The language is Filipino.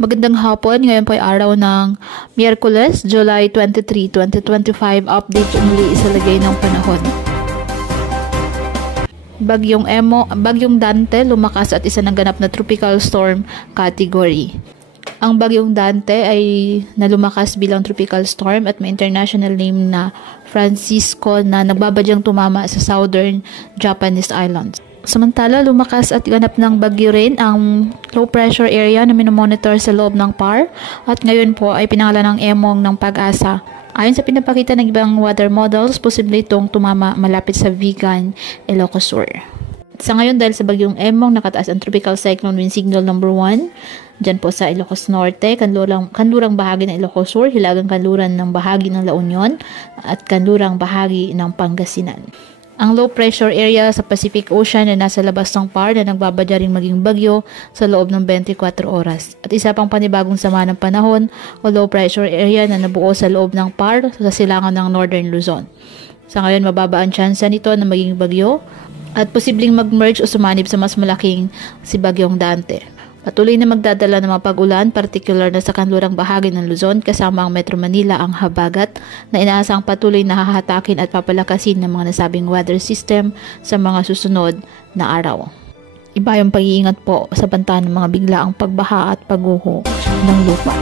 Magandang hapon, ngayon po ay araw ng Miyerkules, July 23, 2025. Update muli sa lagay ng panahon. Bagyong Dante lumakas at isa ng ganap na tropical storm category. Ang Bagyong Dante ay nalumakas bilang tropical storm at may international name na Francisco na nagbabadyang tumama sa southern Japanese islands. Samantala, lumakas at ganap ng bagyo rin ang low pressure area na minomonitor sa loob ng PAR at ngayon po ay pinangalan ng Emong ng Pag-asa. Ayon sa pinapakita ng ibang weather models, posible itong tumama malapit sa Vigan, Ilocos Sur. Sa ngayon, dahil sa bagyong Emong, nakataas ang tropical cyclone wind signal number 1 dyan po sa Ilocos Norte, kanlurang bahagi ng Ilocos Sur, hilagang kanluran ng bahagi ng La Union at kanlurang bahagi ng Pangasinan. Ang low pressure area sa Pacific Ocean na nasa labas ng PAR na nagbabadya ring maging bagyo sa loob ng 24 oras. At isa pang panibagong sama ng panahon o low pressure area na nabuo sa loob ng PAR sa silangan ng Northern Luzon. Sa ngayon, mababa ang tsansa nito na maging bagyo at posibleng mag-merge o sumanib sa mas malaking si Bagyong Dante. Patuloy na magdadala ng mga pag-ulan, particular na sa kanlurang bahagi ng Luzon kasama ang Metro Manila, ang habagat na inaasang patuloy na hahatakin at papalakasin ng mga nasabing weather system sa mga susunod na araw. Iba yung pag-iingat po sa banta ng mga biglaang pagbaha at pagguho ng lupa.